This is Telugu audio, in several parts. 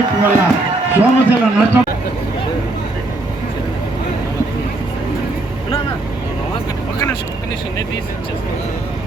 ట్రాఫిక్ వల్ల సోమశిల నష్టం ఒక్క నిమిషం ఒక్క నిమిషం. నేను తీసి ఇచ్చేస్తాను.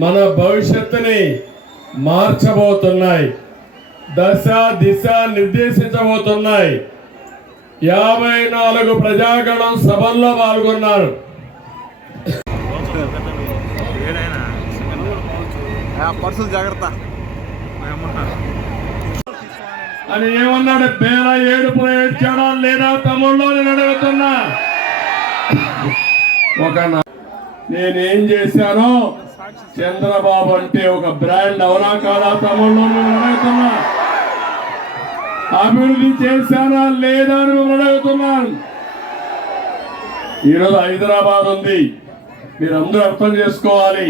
మన భవిష్యత్తుని మార్చబోతున్నాయి. దశ దిశ నిర్దేశించబోతున్నాయి. యాభై నాలుగు ప్రజాగణం సభల్లో పాల్గొన్నారు. పర్సులు జాగ్రత్త అని ఏమన్నాడు? పేర ఏడుపు ఏడ్చాడా లేదా తమ్ముళ్ళు నేను అడుగుతున్నా. ఒక నేనేం చేశానో చంద్రబాబు అంటే ఒక బ్రాండ్ అవునా కాదా తమ్ముళ్ళు? అడుగుతున్నా. అభివృద్ధి చేశారా లేదా అని మిమ్మల్ని అడుగుతున్నాను ఈరోజు హైదరాబాద్ ఉంది. మీరు అందరూ అర్థం చేసుకోవాలి.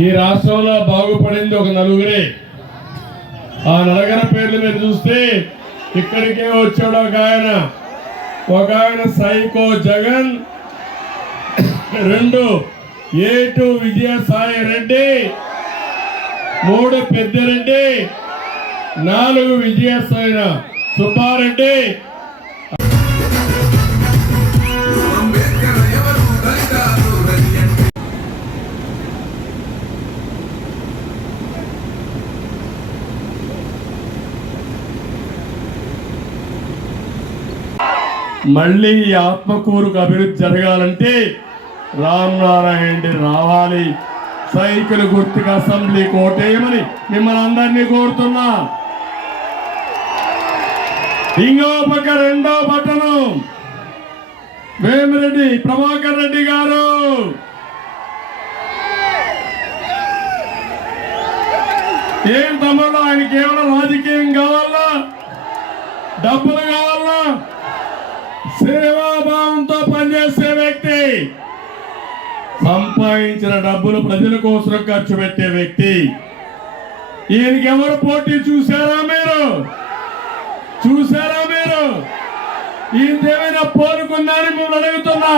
ఈ రాష్ట్రంలో బాగుపడింది ఒక నలుగురే. ఆ నలుగురి పేర్లు మీరు చూస్తే ఇక్కడికే వచ్చాడు ఒక ఆయన. ఒక ఆయన సైకో జగన్ రెండు ఏటు విజయసాయి రెడ్డి మూడు పెద్దిరెడ్డి నాలుగు విజయసాయి సుబ్బారెడ్డి. మళ్ళీ ఈ ఆత్మకూరుకు అభివృద్ధి జరగాలంటే రామ్ నారాయణ రెడ్డి రావాలి. సైకిల్ గుర్తుగా అసెంబ్లీ కోటేయమని మిమ్మల్ని అందరినీ కోరుతున్నా. ఇంకో పక్క రెండో పట్టణం. వేమిరెడ్డి ప్రభాకర్ రెడ్డి గారు. ఏం తమ్ముడు ఆయన కేవలం రాజకీయం కావాలా? డబ్బులు కావాలా? సేవాభావంతో పనిచేసే వ్యక్తి సంపాదించిన డబ్బులు ప్రజల కోసం ఖర్చు పెట్టే వ్యక్తి. ఈయనకి ఎవరు పోటీ చూసారా మీరు? చూసారా మీరు? ఈయనదేమైనా పోరుకుందని మిమ్మల్ని అడుగుతున్నా.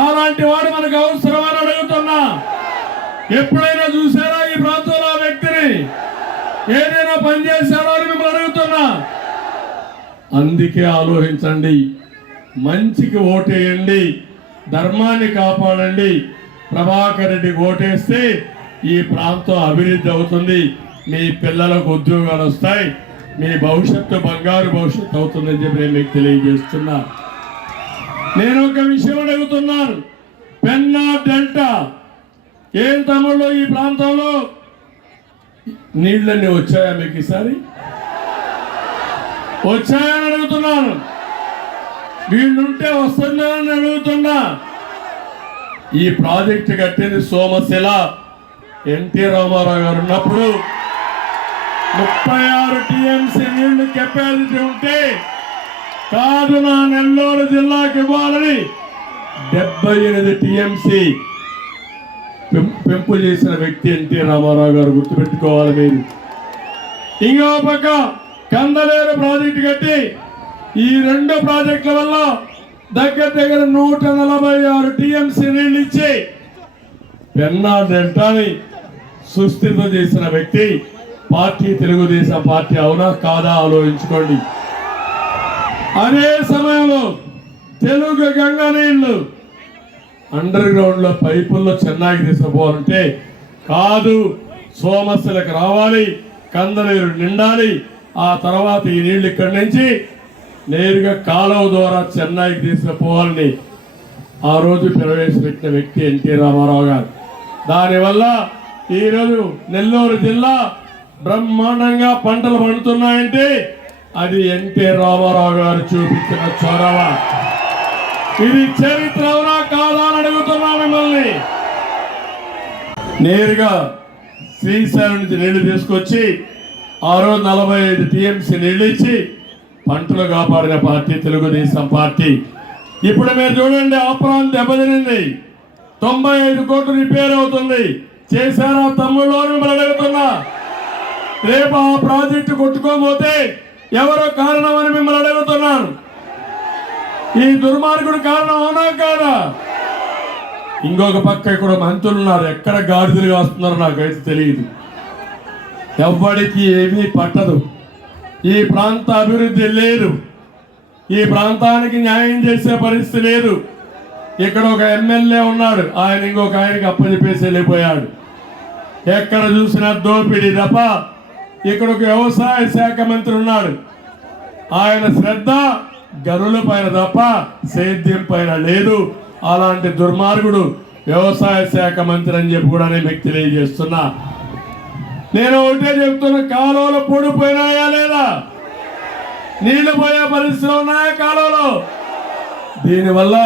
అలాంటి వాడు మనకు అవసరమని అడుగుతున్నా. ఎప్పుడైనా చూసారా ఈ ప్రాంతంలో ఆ వ్యక్తిని? ఏదైనా పని చేశాడో అని మిమ్మల్ని అడుగుతున్నా. అందుకే ఆలోచించండి. మంచికి ఓటేయండి. ధర్మాన్ని కాపాడండి. ప్రభాకర్ రెడ్డి ఓటేస్తే ఈ ప్రాంతం అభివృద్ధి అవుతుంది. మీ పిల్లలకు ఉద్యోగాలు వస్తాయి. మీ భవిష్యత్తు బంగారు భవిష్యత్తు అవుతుందని చెప్పి నేను మీకు తెలియజేస్తున్నా. నేను ఒక విషయం అడుగుతున్నాను. పెన్నా డెల్టా. ఏం తమ్ముళ్ళు ఈ ప్రాంతంలో? నీళ్ళన్నీ వచ్చాయా మీకు ఈసారి? వచ్చాయని అడుగుతున్నాను వీళ్ళుంటే వస్తుందా అడుగుతున్నా. ఈ ప్రాజెక్ట్ కట్టింది సోమశిల ఎన్టీ రామారావు గారు ఉన్నప్పుడు. ముప్పై ఆరు టీఎంసీ నీళ్ళు కెపాసిటీ ఉంటే కాదు నా నెల్లూరు జిల్లాకి ఇవ్వాలని డెబ్బై ఎనిమిది టీఎంసీ పెంపు చేసిన వ్యక్తి ఎన్టీ రామారావు గారు గుర్తుపెట్టుకోవాలి మీరు. ఇంకో పక్క కందలేరు ప్రాజెక్టు కట్టి ఈ రెండు ప్రాజెక్టుల వల్ల దగ్గర దగ్గర నూట నలభై ఆరు టీఎంసీ నీళ్ళు ఇచ్చి పెన్నా డెల్టాని సుస్థితం చేసిన వ్యక్తి. పార్టీ తెలుగుదేశం పార్టీ అవునా కాదా ఆలోచించుకోండి. అదే సమయంలో తెలుగు గంగ నీళ్ళు అండర్ గ్రౌండ్లో పైపుల్లో చెన్నైకి తీసుకుపోవాలంటే కాదు సోమస్సులకు రావాలి కందనీరు నిండాలి ఆ తర్వాత ఈ నీళ్ళు ఇక్కడి నుంచి నేరుగా కాలువ ద్వారా చెన్నైకి తీసుకుపోవాలని ఆ రోజు ప్రవేశపెట్టిన వ్యక్తి ఎన్టీ రామారావు గారు. దానివల్ల ఈరోజు నెల్లూరు జిల్లా బ్రహ్మాండంగా పంటలు పండుతున్నాయంటే అది ఎన్టీ రామారావు గారు చూపించిన చొరవ. ఇది చరిత్ర కాదా అని అడుగుతున్నా మిమ్మల్ని. నేరుగా శ్రీశైలం నుంచి నీళ్ళు తీసుకొచ్చి ఆ రోజు నలభై ఐదు టీఎంసీ నిలిచి ఇచ్చి పంటలు కాపాడిన పార్టీ తెలుగుదేశం పార్టీ. ఇప్పుడు మీరు చూడండి ఆపురం దెబ్బతినింది. తొంభై ఐదు కోట్లు రిపేర్ అవుతుంది. చేశారా తమ్ముళ్ళు మిమ్మల్ని అడుగుతున్నా. రేపు ఆ ప్రాజెక్టు కొట్టుకోబోతే ఎవరో కారణం అని మిమ్మల్ని అడుగుతున్నాను ఈ దుర్మార్గుడు కారణం అవునా కాదా? ఇంకొక పక్క ఇక్కడ మంత్రులు ఉన్నారు ఎక్కడ గాడిదలు కాస్తున్నారో నాకైతే తెలియదు. ఎవ్వడికి ఏమీ పట్టదు. ఈ ప్రాంత అభివృద్ధి లేదు. ఈ ప్రాంతానికి న్యాయం చేసే పరిస్థితి లేదు. ఇక్కడ ఒక ఎమ్మెల్యే ఉన్నాడు. ఆయన ఇంకొక ఆయనకి అప్పచెప్పేసి వెళ్ళిపోయాడు. ఎక్కడ చూసినా దోపిడి తప్ప ఇక్కడ ఒక వ్యవసాయ శాఖ మంత్రి ఉన్నాడు. ఆయన శ్రద్ధ గనుల పైన తప్ప సేద్యం పైన లేదు. అలాంటి దుర్మార్గుడు వ్యవసాయ శాఖ మంత్రి అని చెప్పి కూడా నేను మీకు తెలియజేస్తున్నా. నేను ఒకటే చెప్తున్నా కాలువలు పూడిపోయినాయా లేదా? నీళ్ళు పోయే పరిస్థితులు ఉన్నాయా కాలువలో? దీనివల్ల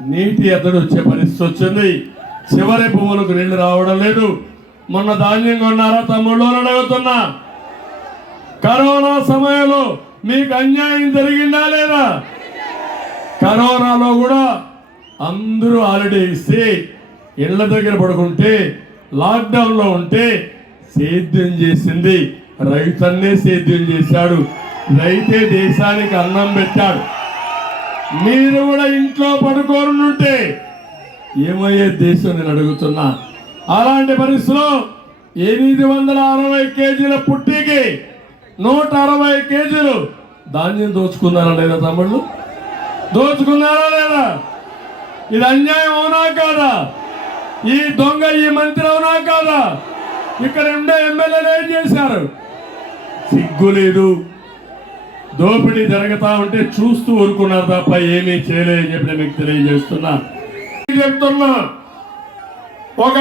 నీటి ఎద్దడి వచ్చే పరిస్థితి వచ్చింది. చివరి భూములకు నీళ్ళు రావడం లేదు. మొన్న ధాన్యం కొన్నారా తమ్ముళ్ళు అడుగుతున్నా. కరోనా సమయంలో మీకు అన్యాయం జరిగిందా లేదా? కరోనాలో కూడా అందరూ హాలిడే ఇస్తే ఇళ్ళ దగ్గర పడుకుంటే లాక్డౌన్లో ఉంటే సేద్యం చేసింది. రైతన్నే సేద్యం చేశాడు. రైతే దేశానికి అన్నం పెట్టాడు. మీరు కూడా ఇంట్లో పడుకోనుంటే ఏమయ్యే దేశం నేను అడుగుతున్నా? అలాంటి పరిస్థితిలో ఎనిమిది వందల అరవై కేజీల పుట్టికి నూట అరవై కేజీలు ధాన్యం దోచుకున్నారా లేదా తమ్ముళ్ళు? దోచుకున్నారా లేదా? ఇది అన్యాయం అవునా కాదా? ఈ దొంగ ఈ మంత్రి అవునా కాదా? ఇక్కడ ఉండే ఎమ్మెల్యేలు ఏం చేశారు? సిగ్గు లేదు. దోపిడీ జరుగుతా ఉంటే చూస్తూ ఊరుకున్నారు తప్ప ఏమీ చేయలేదని చెప్పి మీకు తెలియజేస్తున్నా. చెప్తున్నా ఒక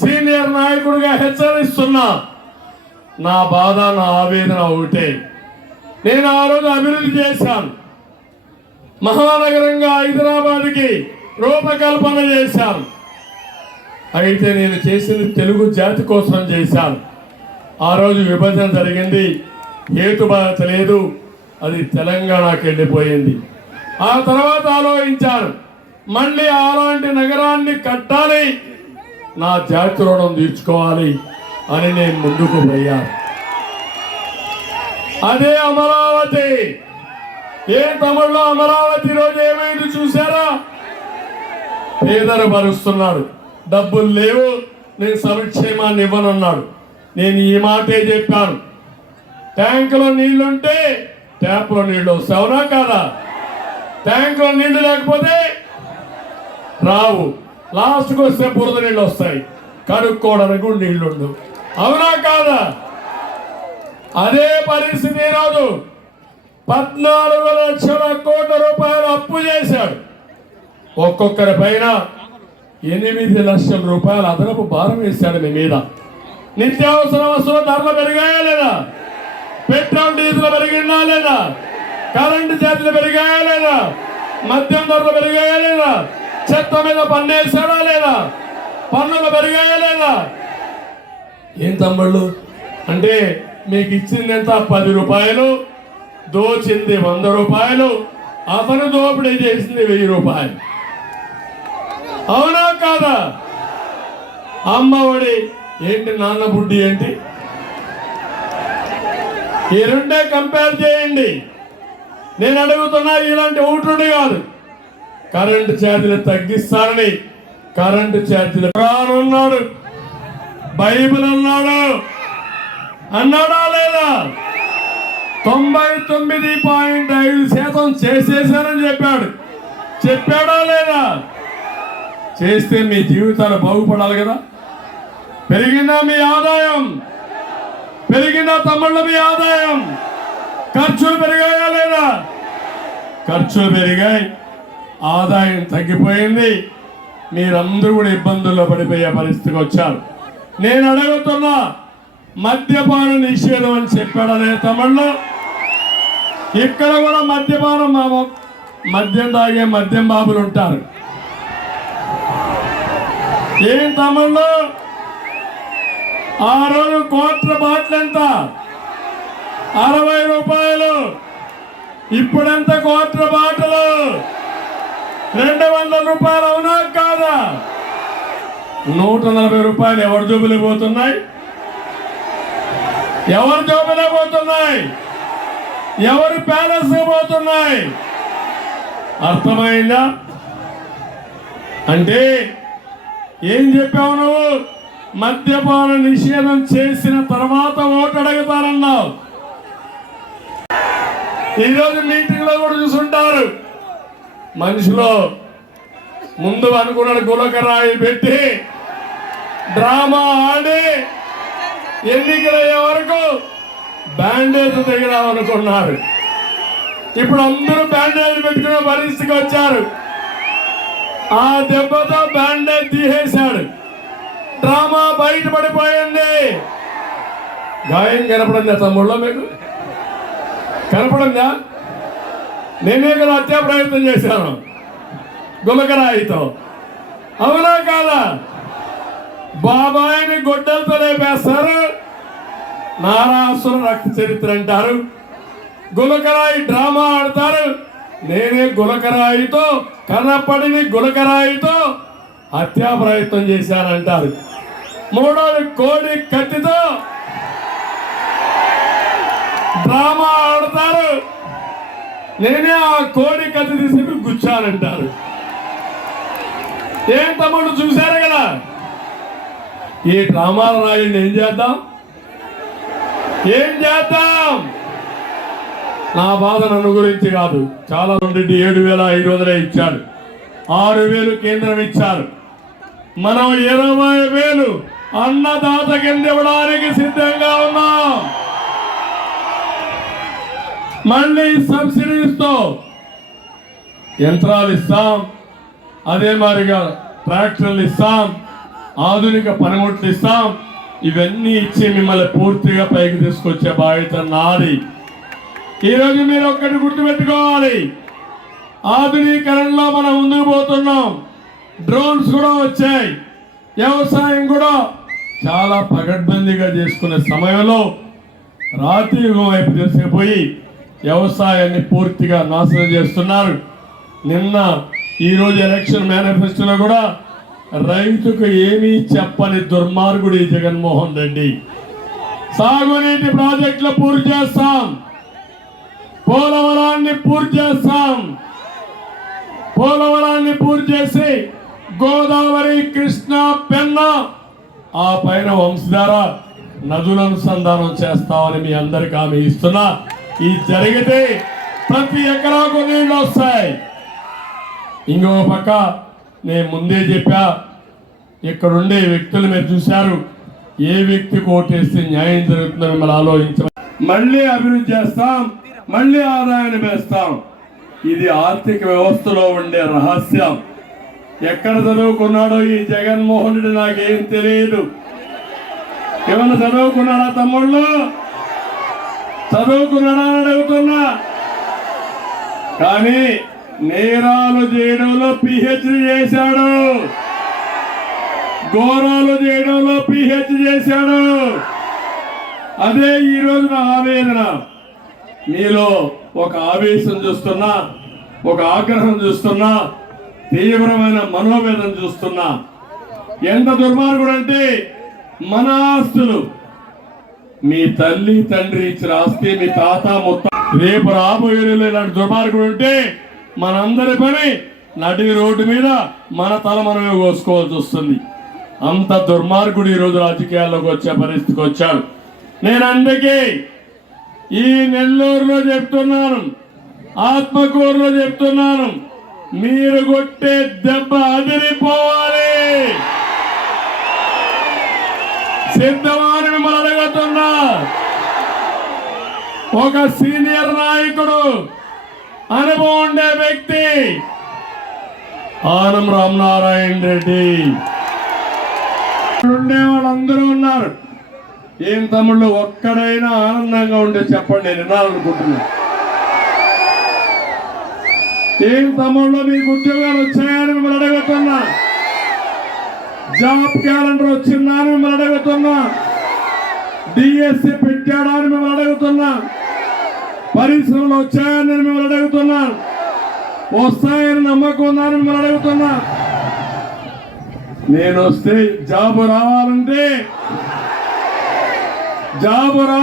సీనియర్ నాయకుడిగా హెచ్చరిస్తున్నా నా బాధ నా ఆవేదన ఒకటే. నేను ఆ రోజు అభివృద్ధి చేశాను. మహానగరంగా హైదరాబాద్కి రూపకల్పన చేశాను. అయితే నేను చేసింది తెలుగు జాతి కోసం చేశాను. ఆ రోజు విభజన జరిగింది. హేతుబాధ లేదు. అది తెలంగాణకి వెళ్ళిపోయింది. ఆ తర్వాత ఆలోచించాను. మళ్ళీ అలాంటి నగరాన్ని కట్టాలి. నా జాతి రుణం తీర్చుకోవాలి అని నేను ముందుకు పోయాను. అదే అమరావతి. ఏ తమిళలో అమరావతి రోజు ఏమైంది చూసారా పేదలు భరుస్తున్నారు. డబ్బులు లేవు నేను సంక్షేమాన్ని ఇవ్వనన్నాడు. నేను ఈ మాటే చెప్పాను. ట్యాంకులో నీళ్ళుంటే ట్యాప్లో నీళ్ళు వస్తావునా అవునా కాదా? ట్యాంకులో నీళ్ళు లేకపోతే రావు. లాస్ట్కి వస్తే బురద నీళ్ళు వస్తాయి కడుక్కోవడానికి కూడా నీళ్ళు అవునా కాదా? అదే పరిస్థితి ఈరోజు పద్నాలుగు లక్షల కోట్ల రూపాయలు అప్పు చేశాడు. ఒక్కొక్కరి పైన ఎనిమిది లక్షల రూపాయలు అదనపు భారం వేశాడు మీ మీద. నిత్యావసర వస్తువుల ధరలు పెరిగాయా లేదా? పెట్రోల్ డీజిల్ పెరిగిందా లేదా? కరెంటు ఛార్జీలు పెరిగాయా లేదా? మద్యం ధరలు పెరిగాయా లేదా? చెత్త మీద పన్నేసాడా లేదా? పన్నులు పెరిగాయా లేదా? ఏం తమ్ముళ్ళు? అంటే మీకు ఇచ్చింది ఎంత పది రూపాయలు దోచింది వంద రూపాయలు అతను దోపిడీ చేసింది వెయ్యి రూపాయలు. అవునా కాదా? అమ్మఒడి ఏంటి నాన్న బుడ్డి ఏంటి? ఈ రెండే కంపేర్ చేయండి. నేను అడుగుతున్నా ఇలాంటి ఒకటి కాదు. కరెంటు ఛార్జీలు తగ్గిస్తారని కరెంటు ఛార్జీలు ఉన్నాడు బైబిల్ అన్నాడు. అన్నాడా లేదా? తొంభై తొమ్మిది పాయింట్ ఐదు శాతం చేసేసారని చెప్పాడు. చెప్పాడా లేదా? చేస్తే మీ జీవితాలు బాగుపడాలి కదా? పెరిగిందా మీ ఆదాయం పెరిగిందా తమ్ముళ్ళ మీ ఆదాయం ఖర్చులు పెరిగాయా లేదా? ఖర్చులు పెరిగాయి. ఆదాయం తగ్గిపోయింది. మీరందరూ కూడా ఇబ్బందుల్లో పడిపోయే పరిస్థితికి వచ్చారు. నేను అడుగుతున్నా మద్యపాన నిషేధం అని చెప్పాడనే తమిళ్ళు ఇక్కడ కూడా మద్యపానం మా మద్యం తాగే మద్యం బాబులు ఉంటారు. ఏం తమ్ముళ్ళు? ఆ రోజు కోట్ల బాట్లు ఎంత? అరవై రూపాయలు. ఇప్పుడెంత కోట్ల బాటలు? రెండు వందల రూపాయలు అవునా కాదా? నూట నలభై రూపాయలు ఎవరి జోబులు పోతున్నాయి? ఎవరి జోబులే పోతున్నాయి? ఎవరి ప్యాలెస్ పోతున్నాయి? అర్థమైందా? అంటే ఏం చెప్పావు నువ్వు? మద్యపాన నిషేధం చేసిన తర్వాత ఓటు అడుగుతారన్నావు ఈరోజు మీటింగ్లో కూడా చూసుంటారు. మనిషిలో ముందు అనుకున్నాడు గులకరాయి పెట్టి డ్రామా ఆడి ఎన్నికలయ్యే వరకు బ్యాండేజ్ దిగదాం అనుకున్నారు ఇప్పుడు అందరూ బ్యాండేజ్ పెట్టుకునే పరిస్థితికి వచ్చారు. ఆ దెబ్బతో బ్యాండేజ్ తీసేశాడు. డ్రామా బయట పడిపోయండి గాయం కనపడిందా తమ్ముళ్ళో మీకు? కనపడిందా? నేనే కదా హత్యా ప్రయత్నం చేశాను. గులకరాయితో అవునా కాదా? బాబాయిని గొడ్డలతో లేపేస్తారు. నారాసుర రక్త చరిత్ర అంటారు. గులకరాయి డ్రామా ఆడతారు. నేనే గులకరాయితో కనపడిని గులకరాయితో హత్యా ప్రయత్నం చేశానంటారు. మూడోది కోడి కత్తితో డ్రామా ఆడతారు. నేనే ఆ కోడి కత్తి తీసుకుని గుచ్చానంటారు. ఏం తమ్ముడు చూశారు కదా? ఈ డ్రామాల రాయండి ఏం చేద్దాం? ఏం చేద్దాం? నా బాధ నన్ను గురించి కాదు. చాలా నుండి ఏడు వేల ఐదు వందలే ఇచ్చాడు ఆరు వేలు కేంద్రం ఇచ్చారు. మనం ఇరవై వేలు అన్నదాత కింద ఇవ్వడానికి సిద్ధంగా ఉన్నాం. మళ్ళీ సబ్సిడీస్తో యంత్రాలు ఇస్తాం. అదే మాదిరిగా ట్రాక్టర్లు ఇస్తాం. ఆధునిక పనిముట్లు ఇస్తాం. ఇవన్నీ ఇచ్చి మిమ్మల్ని పూర్తిగా పైకి తీసుకొచ్చే బాధ్యత నాది. ఈరోజు మీరు ఒక్కటి గుర్తుపెట్టుకోవాలి. ఆధునీకరణలో మనం ముందుకు పోతున్నాం. డ్రోన్స్ కూడా వచ్చాయి. వ్యవసాయం కూడా చాలా పగడ్బందీగా చేసుకునే సమయంలో రాతి యుగం వైపు తెలిసిపోయి వ్యవసాయాన్ని పూర్తిగా నాశనం చేస్తున్నారు. నిన్న ఈరోజు ఎలక్షన్ మేనిఫెస్టోలో కూడా రైతుకు ఏమీ చెప్పని దుర్మార్గుడు ఈ జగన్మోహన్ రెడ్డి. సాగునీటి ప్రాజెక్టులు పూర్తి చేస్తాం. పోలవరాన్ని పూర్తి చేస్తాం. పోలవరాన్ని పూర్తి చేసి గోదావరి కృష్ణ పెన్న ఆ పైన వంశధార నదుల అనుసంధానం చేస్తామని మీ అందరికి ఆమె ఇస్తున్నా. ఇది జరిగితే ప్రతి ఎకరాకు నీళ్ళు వస్తాయి. ఇంకో పక్క నేను ముందే చెప్పా ఇక్కడుండే వ్యక్తులు మీరు చూశారు ఏ వ్యక్తి కోటేస్తే న్యాయం జరుగుతుందో మిమ్మల్ని ఆలోచించ మళ్ళీ అభివృద్ధి చేస్తాం. మళ్ళీ ఆదాయాన్ని వేస్తాం ఇది ఆర్థిక వ్యవస్థలో ఉండే రహస్యం. ఎక్కడ చదువుకున్నాడో ఈ జగన్మోహన్ రెడ్డి నాకేం తెలియదు ఏమన్నా చదువుకున్నాడా తమ్ముళ్ళు? చదువుకున్నాడా అని అడుగుతున్నా. కానీ నేరాలు చేయడంలో పిహెచ్డి చేశాడు. ఘోరాలు చేయడంలో పిహెచ్డి చేశాడు. అదే ఈరోజు నా ఆవేదన. మీలో ఒక ఆవేశం చూస్తున్నా ఒక ఆగ్రహం చూస్తున్నా తీవ్రమైన మనోవేదన చూస్తున్నా. ఎంత దుర్మార్గుడు అంటే మన ఆస్తులు మీ తల్లి తండ్రి ఇచ్చిన ఆస్తి మీ తాత మొత్తం. రేపు రాబోయే రోజుల్లో ఇలాంటి దుర్మార్గుడు ఉంటే మనందరి పని నడి రోడ్డు మీద మన తల మనమే కోసుకోవాల్సి వస్తుంది. అంత దుర్మార్గుడు ఈరోజు రోజు రాజకీయాల్లోకి వచ్చే పరిస్థితికి వచ్చాడు. నేను అందుకే ఈ నెల్లూరులో చెప్తున్నాను ఆత్మకూరులో చెప్తున్నాను మీరు కొట్టే దెబ్బ అదిరిపోవాలి. సిద్ధమని మిమ్మల్ని అడుగుతున్నా. ఒక సీనియర్ నాయకుడు అనుభవం ఉండే వ్యక్తి ఆనం రామనారాయణ రెడ్డి. ఉండే వాళ్ళందరూ ఉన్నారు. ఏం తమ్ముళ్ళు ఒక్కడైనా ఆనందంగా ఉండే చెప్పండి నేను వినాలనుకుంటున్నా. ఏం తమ్ముళ్ళు మీకు ఉద్యోగాలు వచ్చాయని మిమ్మల్ని అడగతున్నా జాబ్ క్యాలెండర్ వచ్చిందా అని మిమ్మల్ని అడగతున్నా డిఎస్సి పెట్టాడా అని మిమ్మల్ని అడుగుతున్నా పరిశ్రమలు వచ్చాయని నేను మిమ్మల్ని అడుగుతున్నా వస్తాయని నమ్మకం ఉందా అని మిమ్మల్ని అడుగుతున్నా నేను వస్తే జాబ్ రావాలంటే జాబ్ రావాలి